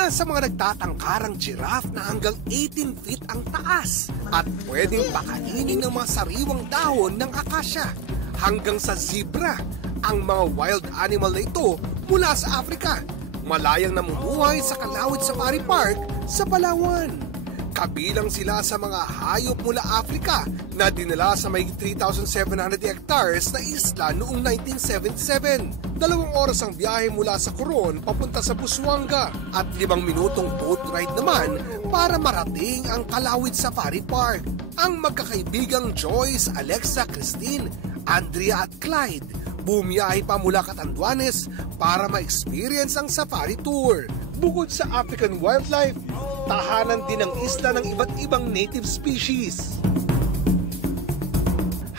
Una sa mga nagtatangkarang giraffe na hanggang 18 feet ang taas at pwedeng pakainin ng mga sariwang dahon ng akasya. Hanggang sa zebra, ang mga wild animal na ito mula sa Africa. Malayang namumuhay sa Kalawit Safari Park sa Palawan. Kabilang sila sa mga hayop mula Africa na dinala sa may 3,700 hectares na isla noong 1977. 2 oras ang biyahe mula sa Coron papunta sa Busuanga at 5 minutong boat ride naman para marating ang Kalawit Safari Park. Ang magkakaibigang Joyce, Alexa, Christine, Andrea at Clyde bumiyahe pa mula Catanduanes para ma-experience ang safari tour. Bukod sa African wildlife, tahanan din ang isla ng iba't ibang native species.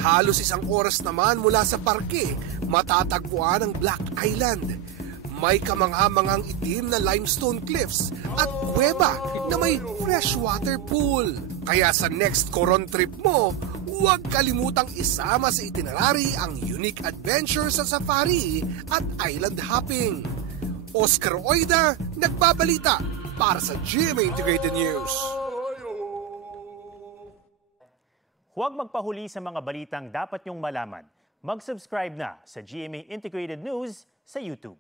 Halos 1 oras naman mula sa parke, matatagpuan ang Black Island. May kamangha-manghang itim na limestone cliffs at kuweba na may freshwater pool. Kaya sa next Coron trip mo, huwag kalimutang isama sa itinerary ang unique adventure sa safari at island hopping. Oscar Oida, nagbabalita para sa GMA Integrated News. Huwag magpahuli sa mga balitang dapat niyong malaman. Mag-subscribe na sa GMA Integrated News sa YouTube.